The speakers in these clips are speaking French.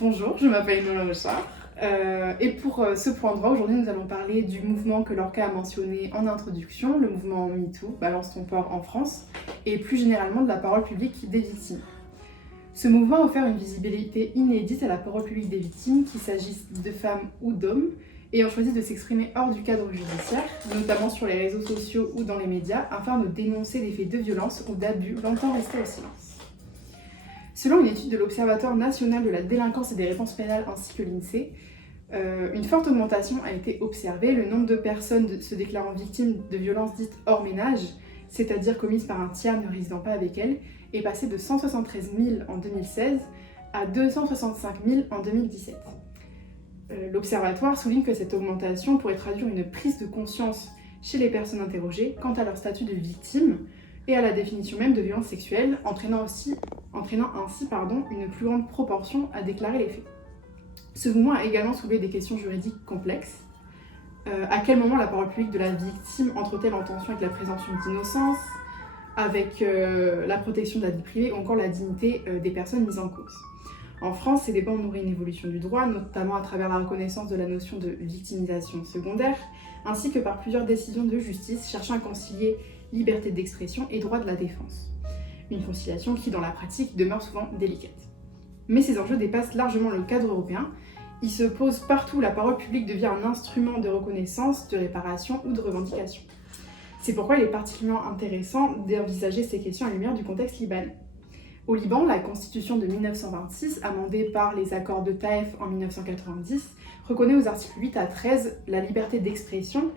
Bonjour, je m'appelle Nola Rochard. Et pour ce point droit, aujourd'hui nous allons parler du mouvement que Lorca a mentionné en introduction, le mouvement MeToo, Balance ton port en France, et plus généralement de la parole publique des victimes. Ce mouvement a offert une visibilité inédite à la parole publique des victimes, qu'il s'agisse de femmes ou d'hommes, ayant choisi de s'exprimer hors du cadre judiciaire, notamment sur les réseaux sociaux ou dans les médias, afin de dénoncer des faits de violence ou d'abus longtemps restés au silence. Selon une étude de l'Observatoire national de la délinquance et des réponses pénales ainsi que l'INSEE, une forte augmentation a été observée. Le nombre de personnes se déclarant victimes de violences dites hors ménage, c'est-à-dire commises par un tiers ne résidant pas avec elles, est passé de 173 000 en 2016 à 265 000 en 2017. L'Observatoire souligne que cette augmentation pourrait traduire une prise de conscience chez les personnes interrogées quant à leur statut de victime et à la définition même de violence sexuelle, entraînant ainsi une plus grande proportion à déclarer les faits. Ce mouvement a également soulevé des questions juridiques complexes. À quel moment la parole publique de la victime entre-t-elle en tension avec la présomption d'innocence, avec la protection de la vie privée ou encore la dignité des personnes mises en cause? En France, ces débats ont nourri une évolution du droit, notamment à travers la reconnaissance de la notion de victimisation secondaire, ainsi que par plusieurs décisions de justice cherchant à concilier liberté d'expression et droit de la défense. Une conciliation qui, dans la pratique, demeure souvent délicate. Mais ces enjeux dépassent largement le cadre européen. Il se pose partout, la parole publique devient un instrument de reconnaissance, de réparation ou de revendication. C'est pourquoi il est particulièrement intéressant d'envisager ces questions à la lumière du contexte libanais. Au Liban, la constitution de 1926, amendée par les accords de Taïf en 1990, reconnaît aux articles 8 à 13 la liberté d'expression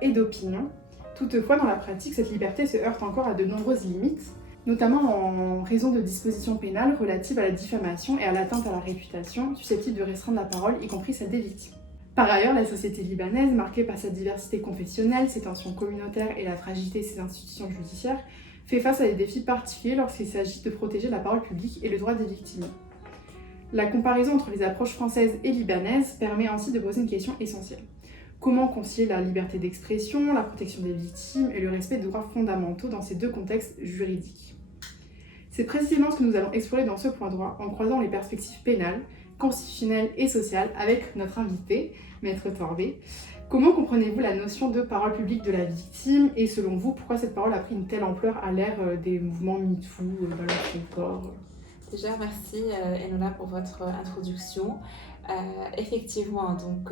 et d'opinion. Toutefois, dans la pratique, cette liberté se heurte encore à de nombreuses limites, notamment en raison de dispositions pénales relatives à la diffamation et à l'atteinte à la réputation, susceptibles de restreindre la parole, y compris celle des victimes. Par ailleurs, la société libanaise, marquée par sa diversité confessionnelle, ses tensions communautaires et la fragilité de ses institutions judiciaires, fait face à des défis particuliers lorsqu'il s'agit de protéger la parole publique et le droit des victimes. La comparaison entre les approches françaises et libanaises permet ainsi de poser une question essentielle. Comment concilier la liberté d'expression, la protection des victimes et le respect des droits fondamentaux dans ces deux contextes juridiques? C'est précisément ce que nous allons explorer dans ce point droit en croisant les perspectives pénales, constitutionnelles et sociales avec notre invité, Maître Torbet. Comment comprenez-vous la notion de parole publique de la victime et selon vous, pourquoi cette parole a pris une telle ampleur à l'ère des mouvements MeToo, Balance ton port? Déjà, merci Enola pour votre introduction. Effectivement, donc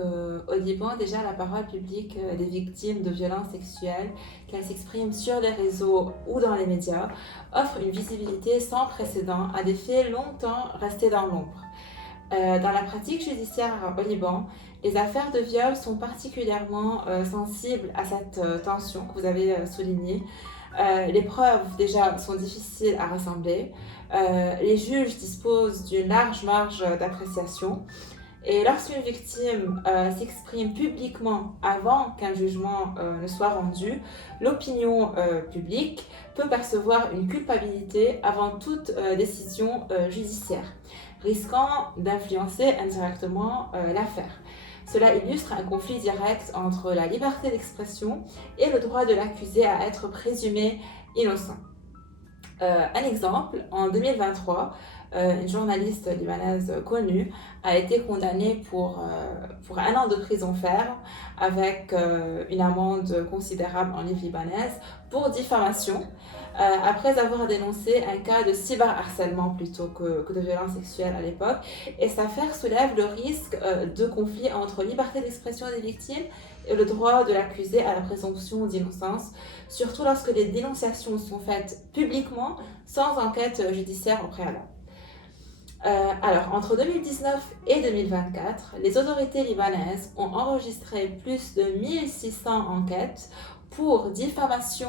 au Liban, déjà la parole publique des victimes de violences sexuelles, qu'elles s'expriment sur les réseaux ou dans les médias, offre une visibilité sans précédent à des faits longtemps restés dans l'ombre. Dans la pratique judiciaire au Liban, les affaires de viol sont particulièrement sensibles à cette tension que vous avez soulignée. Les preuves déjà sont difficiles à rassembler. Les juges disposent d'une large marge d'appréciation. Et lorsqu'une victime s'exprime publiquement avant qu'un jugement ne soit rendu, l'opinion publique peut percevoir une culpabilité avant toute décision judiciaire, risquant d'influencer indirectement l'affaire. Cela illustre un conflit direct entre la liberté d'expression et le droit de l'accusé à être présumé innocent. Un exemple, en 2023, une journaliste libanaise connue a été condamnée pour 1 an de prison ferme avec une amende considérable en livres libanaises pour diffamation après avoir dénoncé un cas de cyberharcèlement plutôt que de violence sexuelle à l'époque. Et cette affaire soulève le risque de conflit entre liberté d'expression des victimes et le droit de l'accusé à la présomption d'innocence, surtout lorsque les dénonciations sont faites publiquement sans enquête judiciaire au préalable. Alors, entre 2019 et 2024, les autorités libanaises ont enregistré plus de 1600 enquêtes pour diffamation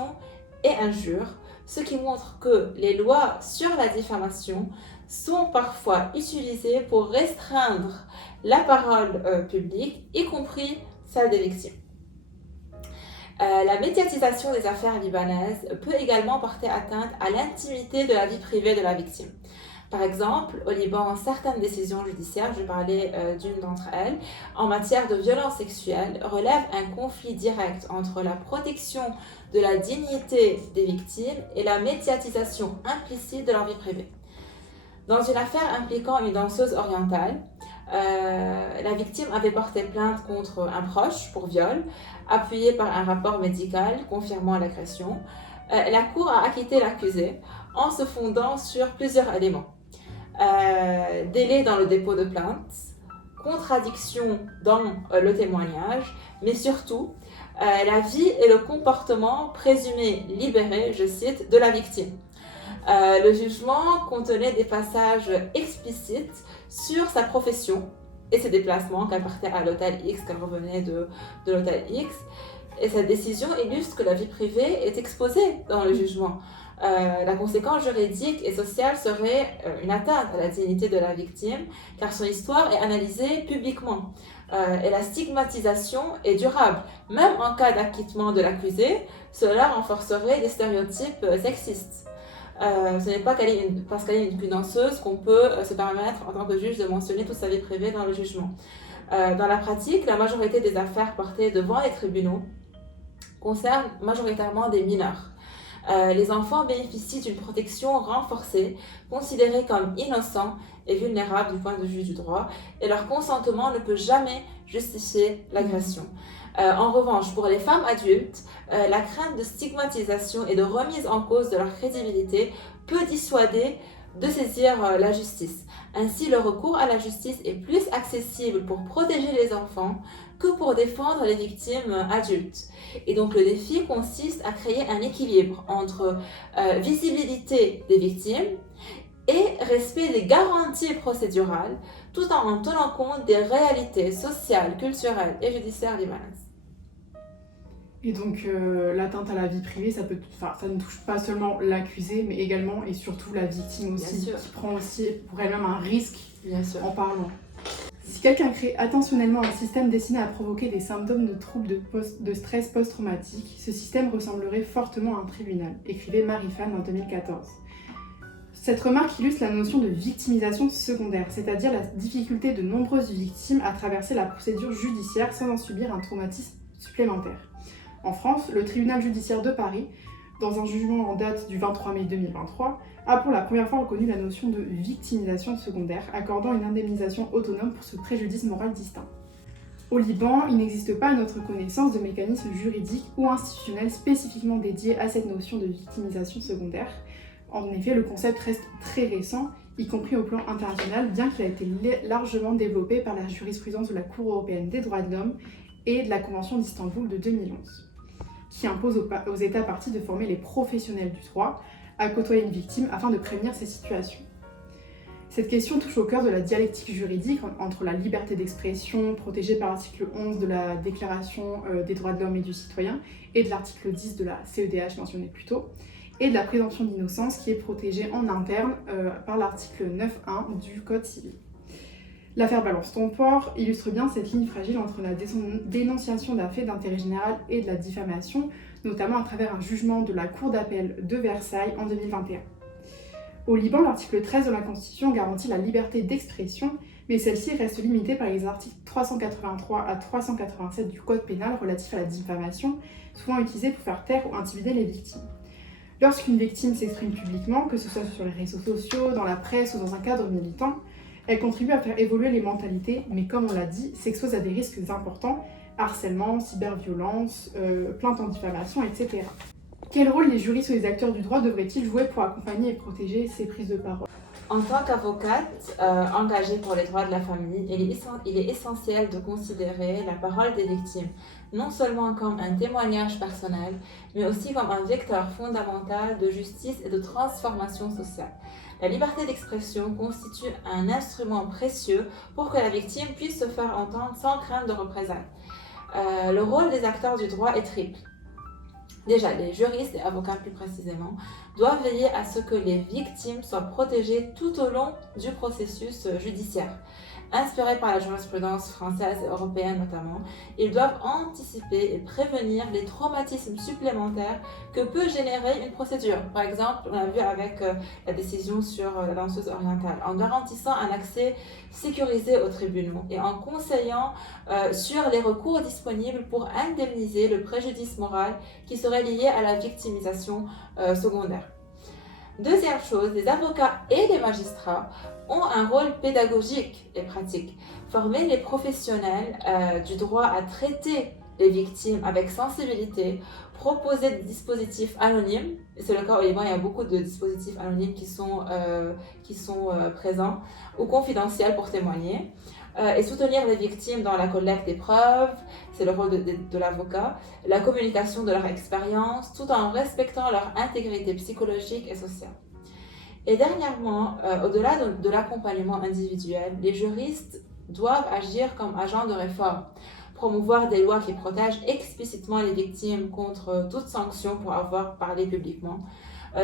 et injures, ce qui montre que les lois sur la diffamation sont parfois utilisées pour restreindre la parole publique, y compris celle des victimes. La médiatisation des affaires libanaises peut également porter atteinte à l'intimité de la vie privée de la victime. Par exemple, au Liban, certaines décisions judiciaires, je parlais d'une d'entre elles, en matière de violence sexuelle, relèvent un conflit direct entre la protection de la dignité des victimes et la médiatisation implicite de leur vie privée. Dans une affaire impliquant une danseuse orientale, la victime avait porté plainte contre un proche pour viol, appuyé par un rapport médical confirmant l'agression. La cour a acquitté l'accusé en se fondant sur plusieurs éléments. Délai dans le dépôt de plainte, contradiction dans le témoignage, mais surtout la vie et le comportement présumé libéré, je cite, de la victime. Le jugement contenait des passages explicites sur sa profession et ses déplacements, qu'elle partait à l'hôtel X, qu'elle revenait de l'hôtel X. Et cette décision illustre que la vie privée est exposée dans le jugement. La conséquence juridique et sociale serait une atteinte à la dignité de la victime, car son histoire est analysée publiquement. Et la stigmatisation est durable. Même en cas d'acquittement de l'accusé, cela renforcerait des stéréotypes sexistes. Ce n'est pas parce qu'elle est une danseuse qu'on peut se permettre en tant que juge de mentionner toute sa vie privée dans le jugement. Dans la pratique, la majorité des affaires portées devant les tribunaux concernent majoritairement des mineurs. Les enfants bénéficient d'une protection renforcée, considérés comme innocents et vulnérables du point de vue du droit, et leur consentement ne peut jamais justifier l'agression. En revanche, pour les femmes adultes, la crainte de stigmatisation et de remise en cause de leur crédibilité peut dissuader de saisir la justice. Ainsi, le recours à la justice est plus accessible pour protéger les enfants que pour défendre les victimes adultes. Et donc le défi consiste à créer un équilibre entre visibilité des victimes et respect des garanties procédurales, tout en tenant compte des réalités sociales, culturelles et judiciaires libanaises. Et donc l'atteinte à la vie privée, ça ne touche pas seulement l'accusé, mais également et surtout la victime aussi, qui prend aussi pour elle-même un risque en parlant. Si quelqu'un crée attentionnellement un système destiné à provoquer des symptômes de troubles de stress post-traumatique, ce système ressemblerait fortement à un tribunal, écrivait Marie Fan en 2014. Cette remarque illustre la notion de victimisation secondaire, c'est-à-dire la difficulté de nombreuses victimes à traverser la procédure judiciaire sans en subir un traumatisme supplémentaire. En France, le tribunal judiciaire de Paris, dans un jugement en date du 23 mai 2023, a pour la première fois reconnu la notion de victimisation secondaire, accordant une indemnisation autonome pour ce préjudice moral distinct. Au Liban, il n'existe pas à notre connaissance de mécanisme juridique ou institutionnel spécifiquement dédié à cette notion de victimisation secondaire. En effet, le concept reste très récent, y compris au plan international, bien qu'il ait été largement développé par la jurisprudence de la Cour européenne des droits de l'homme et de la Convention d'Istanbul de 2011, qui impose aux États parties de former les professionnels du droit à côtoyer une victime afin de prévenir ces situations. Cette question touche au cœur de la dialectique juridique entre la liberté d'expression protégée par l'article 11 de la Déclaration des droits de l'homme et du citoyen et de l'article 10 de la CEDH mentionné plus tôt, et de la présomption d'innocence qui est protégée en interne par l'article 9.1 du Code civil. L'affaire Balance ton port illustre bien cette ligne fragile entre la dénonciation d'un fait d'intérêt général et de la diffamation, notamment à travers un jugement de la Cour d'appel de Versailles en 2021. Au Liban, l'article 13 de la Constitution garantit la liberté d'expression, mais celle-ci reste limitée par les articles 383 à 387 du Code pénal relatifs à la diffamation, souvent utilisés pour faire taire ou intimider les victimes. Lorsqu'une victime s'exprime publiquement, que ce soit sur les réseaux sociaux, dans la presse ou dans un cadre militant, elle contribue à faire évoluer les mentalités, mais comme on l'a dit, s'expose à des risques importants, harcèlement, cyberviolence, plainte en diffamation, etc. Quel rôle les juristes ou les acteurs du droit devraient-ils jouer pour accompagner et protéger ces prises de parole ? En tant qu'avocate engagée pour les droits de la famille, il est essentiel de considérer la parole des victimes, non seulement comme un témoignage personnel, mais aussi comme un vecteur fondamental de justice et de transformation sociale. La liberté d'expression constitue un instrument précieux pour que la victime puisse se faire entendre sans crainte de représailles. Le rôle des acteurs du droit est triple. Déjà, les juristes et avocats plus précisément doivent veiller à ce que les victimes soient protégées tout au long du processus judiciaire. Inspirés par la jurisprudence française et européenne notamment, ils doivent anticiper et prévenir les traumatismes supplémentaires que peut générer une procédure. Par exemple, on a vu avec la décision sur la danseuse orientale, en garantissant un accès sécurisé aux tribunaux et en conseillant sur les recours disponibles pour indemniser le préjudice moral qui serait lié à la victimisation secondaire. Deuxième chose, les avocats et les magistrats ont un rôle pédagogique et pratique. Former les professionnels du droit à traiter les victimes avec sensibilité, proposer des dispositifs anonymes, et c'est le cas au Liban, il y a beaucoup de dispositifs anonymes qui sont présents, ou confidentiels pour témoigner, et soutenir les victimes dans la collecte des preuves, c'est le rôle de l'avocat, la communication de leur expérience, tout en respectant leur intégrité psychologique et sociale. Et dernièrement, au-delà de l'accompagnement individuel, les juristes doivent agir comme agents de réforme, promouvoir des lois qui protègent explicitement les victimes contre toute sanction pour avoir parlé publiquement,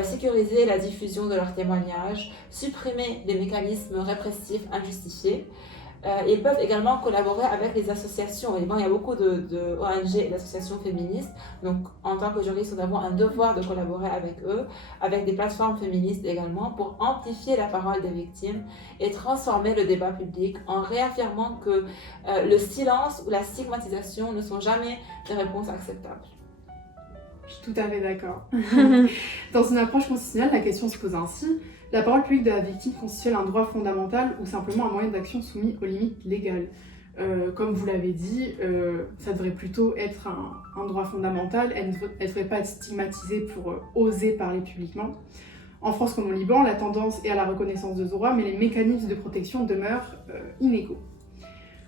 sécuriser la diffusion de leurs témoignages, supprimer des mécanismes répressifs injustifiés. Ils peuvent également collaborer avec les associations. Il y a beaucoup de ONG et d'associations féministes. Donc, en tant que juriste, nous avons un devoir de collaborer avec eux, avec des plateformes féministes également, pour amplifier la parole des victimes et transformer le débat public en réaffirmant que le silence ou la stigmatisation ne sont jamais des réponses acceptables. Je suis tout à fait d'accord. Dans une approche constitutionnelle, la question se pose ainsi. La parole publique de la victime constitue-t-elle un droit fondamental ou simplement un moyen d'action soumis aux limites légales ? Comme vous l'avez dit, ça devrait plutôt être un droit fondamental. Elle ne devrait pas être stigmatisée pour oser parler publiquement. En France comme au Liban, la tendance est à la reconnaissance de ce droit, mais les mécanismes de protection demeurent inégaux.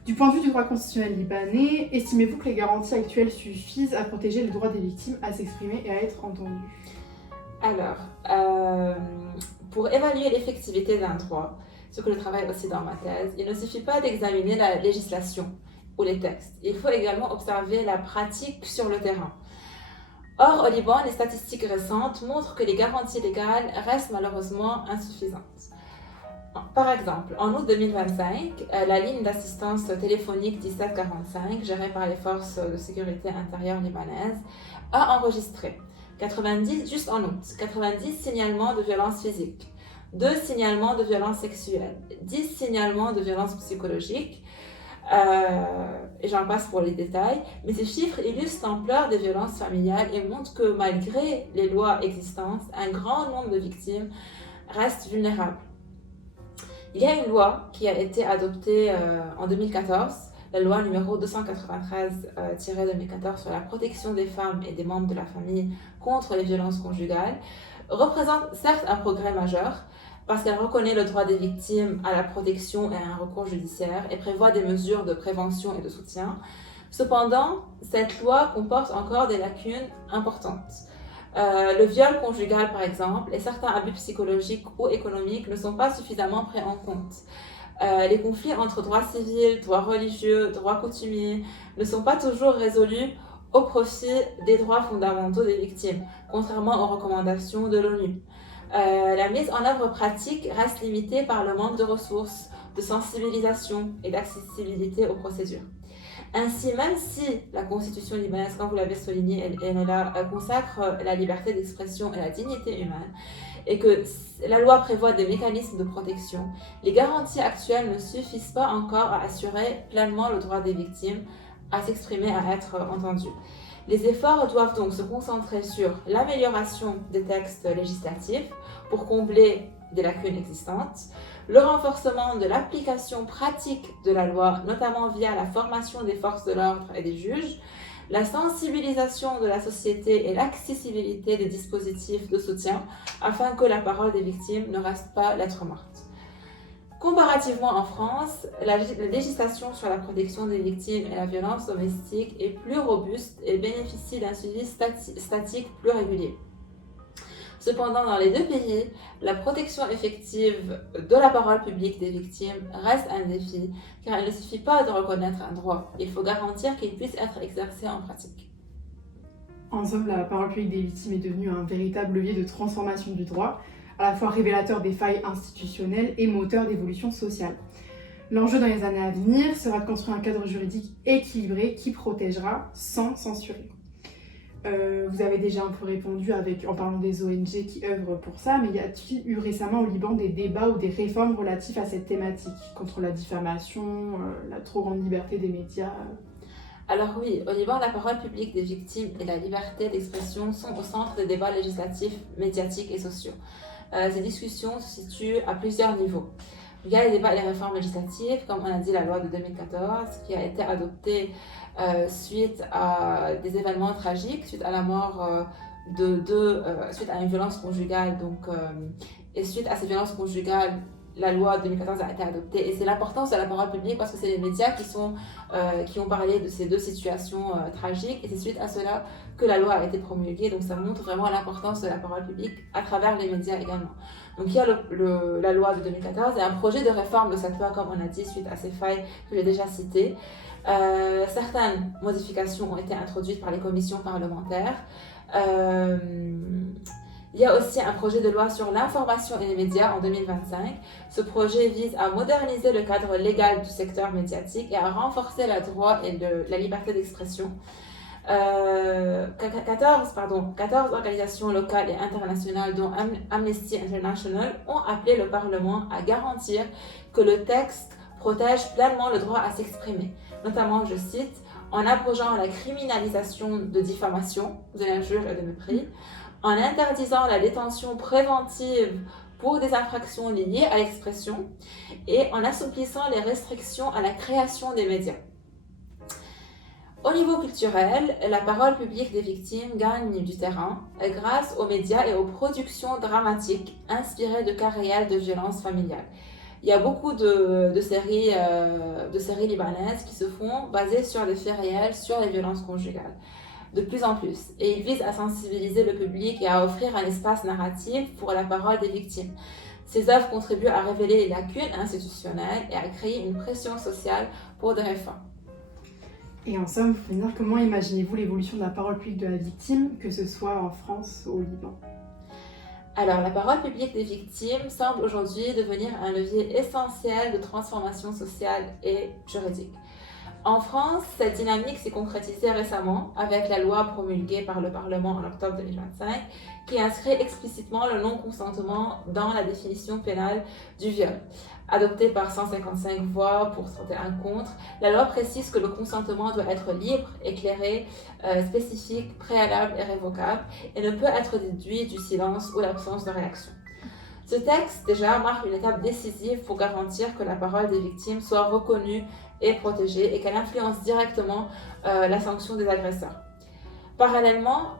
Du point de vue du droit constitutionnel libanais, estimez-vous que les garanties actuelles suffisent à protéger les droits des victimes à s'exprimer et à être entendues ? Alors, pour évaluer l'effectivité d'un droit, ce que je travaille aussi dans ma thèse, il ne suffit pas d'examiner la législation ou les textes. Il faut également observer la pratique sur le terrain. Or, au Liban, les statistiques récentes montrent que les garanties légales restent malheureusement insuffisantes. Par exemple, en août 2025, la ligne d'assistance téléphonique 1745, gérée par les forces de sécurité intérieure libanaises, a enregistré 90, juste en août, 90 signalements de violences physiques, 2 signalements de violences sexuelles, 10 signalements de violences psychologiques, et j'en passe pour les détails, mais ces chiffres illustrent l'ampleur des violences familiales et montrent que malgré les lois existantes, un grand nombre de victimes restent vulnérables. Il y a une loi qui a été adoptée en 2014, la loi numéro 293-2014 sur la protection des femmes et des membres de la famille contre les violences conjugales, représente certes un progrès majeur parce qu'elle reconnaît le droit des victimes à la protection et à un recours judiciaire et prévoit des mesures de prévention et de soutien. Cependant, cette loi comporte encore des lacunes importantes. Le viol conjugal, par exemple, et certains abus psychologiques ou économiques ne sont pas suffisamment pris en compte. Les conflits entre droit civil, droit religieux, droit coutumier ne sont pas toujours résolus au profit des droits fondamentaux des victimes, contrairement aux recommandations de l'ONU. La mise en œuvre pratique reste limitée par le manque de ressources, de sensibilisation et d'accessibilité aux procédures. Ainsi, même si la constitution libanaise, comme vous l'avez souligné, elle consacre la liberté d'expression et la dignité humaine, et que la loi prévoit des mécanismes de protection, les garanties actuelles ne suffisent pas encore à assurer pleinement le droit des victimes à s'exprimer, à être entendues. Les efforts doivent donc se concentrer sur l'amélioration des textes législatifs pour combler des lacunes existantes, le renforcement de l'application pratique de la loi, notamment via la formation des forces de l'ordre et des juges, la sensibilisation de la société et l'accessibilité des dispositifs de soutien afin que la parole des victimes ne reste pas lettre morte. Comparativement en France, la législation sur la protection des victimes et la violence domestique est plus robuste et bénéficie d'un suivi statique plus régulier. Cependant, dans les deux pays, la protection effective de la parole publique des victimes reste un défi, car il ne suffit pas de reconnaître un droit, il faut garantir qu'il puisse être exercé en pratique. En somme, la parole publique des victimes est devenue un véritable levier de transformation du droit, à la fois révélateur des failles institutionnelles et moteur d'évolution sociale. L'enjeu dans les années à venir sera de construire un cadre juridique équilibré qui protégera sans censurer. Vous avez déjà un peu répondu en parlant des ONG qui œuvrent pour ça, mais y a-t-il eu récemment au Liban des débats ou des réformes relatives à cette thématique, contre la diffamation, la trop grande liberté des médias ? Alors oui, au Liban, la parole publique des victimes et la liberté d'expression sont au centre des débats législatifs, médiatiques et sociaux. Ces discussions se situent à plusieurs niveaux. Il y a les débats et les réformes législatives, comme on a dit la loi de 2014, qui a été adoptée suite à des événements tragiques, suite à la mort suite à une violence conjugale. Et suite à ces violences conjugales, la loi de 2014 a été adoptée. Et c'est l'importance de la parole publique parce que c'est les médias qui ont parlé de ces deux situations tragiques. Et c'est suite à cela que la loi a été promulguée. Donc ça montre vraiment l'importance de la parole publique à travers les médias également. Donc il y a la loi de 2014 et un projet de réforme de cette loi, comme on a dit, suite à ces failles que j'ai déjà citées. Certaines modifications ont été introduites par les commissions parlementaires. Il y a aussi un projet de loi sur l'information et les médias en 2025. Ce projet vise à moderniser le cadre légal du secteur médiatique et à renforcer le droit et la liberté d'expression. 14 organisations locales et internationales, dont Amnesty International, ont appelé le Parlement à garantir que le texte protège pleinement le droit à s'exprimer. Notamment, je cite, en abrogeant la criminalisation de diffamation de l'injure et de mépris, en interdisant la détention préventive pour des infractions liées à l'expression et en assouplissant les restrictions à la création des médias. Au niveau culturel, la parole publique des victimes gagne du terrain grâce aux médias et aux productions dramatiques inspirées de cas réels de violences familiales. Il y a beaucoup de séries libanaises qui se font basées sur des faits réels, sur les violences conjugales, de plus en plus. Et ils visent à sensibiliser le public et à offrir un espace narratif pour la parole des victimes. Ces œuvres contribuent à révéler les lacunes institutionnelles et à créer une pression sociale pour des réformes. Et en somme, pour finir, comment imaginez-vous l'évolution de la parole publique de la victime, que ce soit en France ou au Liban ? Alors, la parole publique des victimes semble aujourd'hui devenir un levier essentiel de transformation sociale et juridique. En France, cette dynamique s'est concrétisée récemment avec la loi promulguée par le Parlement en octobre 2025 qui inscrit explicitement le non-consentement dans la définition pénale du viol. Adoptée par 155 voix pour 31 contre, la loi précise que le consentement doit être libre, éclairé, spécifique, préalable et révocable et ne peut être déduit du silence ou l'absence de réaction. Ce texte, déjà, marque une étape décisive pour garantir que la parole des victimes soit reconnue et protégée et qu'elle influence directement la sanction des agresseurs. Parallèlement,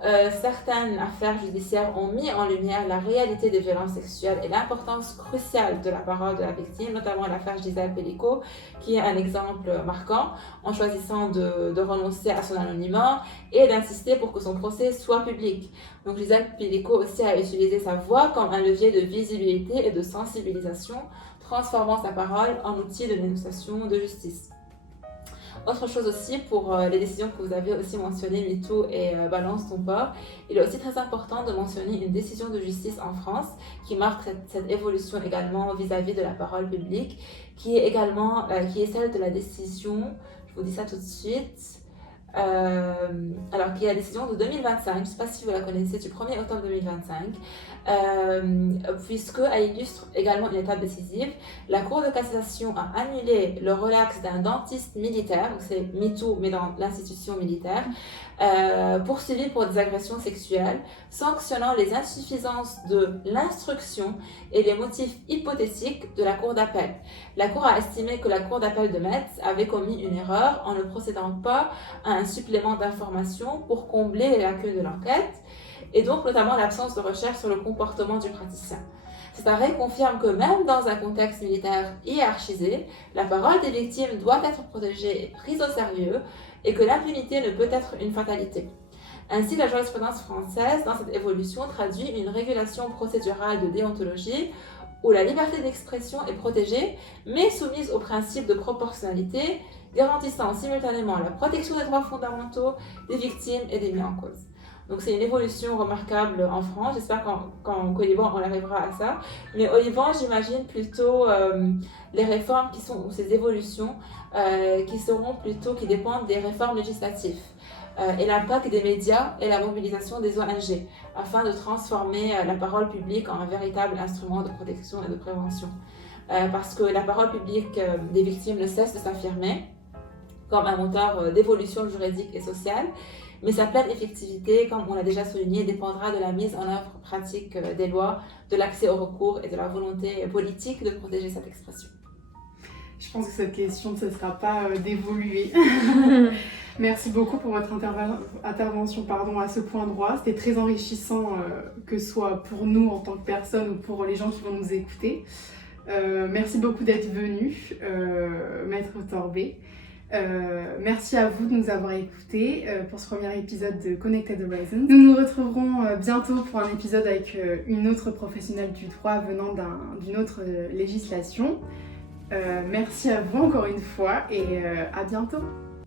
certaines affaires judiciaires ont mis en lumière la réalité des violences sexuelles et l'importance cruciale de la parole de la victime, notamment l'affaire Gisèle Pelicot, qui est un exemple marquant, en choisissant de renoncer à son anonymat et d'insister pour que son procès soit public. Donc Gisèle Pelicot aussi a utilisé sa voix comme un levier de visibilité et de sensibilisation, transformant sa parole en outil de dénonciation de justice. Autre chose aussi pour les décisions que vous avez aussi mentionnées, MeToo et Balance ton port, il est aussi très important de mentionner une décision de justice en France qui marque cette évolution également vis-à-vis de la parole publique, qui est celle de la décision, je vous dis ça tout de suite, qui est la décision de 2025, je ne sais pas si vous la connaissez, du 1er octobre 2025, puisqu'elle illustre également une étape décisive. La Cour de cassation a annulé le relax d'un dentiste militaire, donc c'est MeToo mais dans l'institution militaire, poursuivi pour des agressions sexuelles, sanctionnant les insuffisances de l'instruction et les motifs hypothétiques de la Cour d'appel. La Cour a estimé que la Cour d'appel de Metz avait commis une erreur en ne procédant pas à un supplément d'informations pour combler les lacunes de l'enquête, et donc notamment l'absence de recherche sur le comportement du praticien. Cet arrêt confirme que même dans un contexte militaire hiérarchisé, la parole des victimes doit être protégée et prise au sérieux et que l'impunité ne peut être une fatalité. Ainsi, la jurisprudence française, dans cette évolution, traduit une régulation procédurale de déontologie où la liberté d'expression est protégée, mais soumise au principe de proportionnalité, garantissant simultanément la protection des droits fondamentaux des victimes et des mis en cause. Donc c'est une évolution remarquable en France, j'espère qu'au Liban on arrivera à ça, mais au Liban j'imagine plutôt les réformes ou ces évolutions qui dépendent des réformes législatives et l'impact des médias et la mobilisation des ONG afin de transformer la parole publique en un véritable instrument de protection et de prévention. Parce que la parole publique des victimes ne cesse de s'affirmer. comme un moteur d'évolution juridique et sociale. Mais sa pleine effectivité, comme on l'a déjà souligné, dépendra de la mise en œuvre pratique des lois, de l'accès au recours et de la volonté politique de protéger cette expression. Je pense que cette question ne cessera pas d'évoluer. Merci beaucoup pour votre intervention à ce point droit. C'était très enrichissant, que ce soit pour nous en tant que personnes ou pour les gens qui vont nous écouter. Merci beaucoup d'être venu, Maître Torbet. Merci à vous de nous avoir écoutés pour ce premier épisode de Connected Horizons. Nous nous retrouverons bientôt pour un épisode avec une autre professionnelle du droit venant d'une autre législation. Merci à vous encore une fois et à bientôt.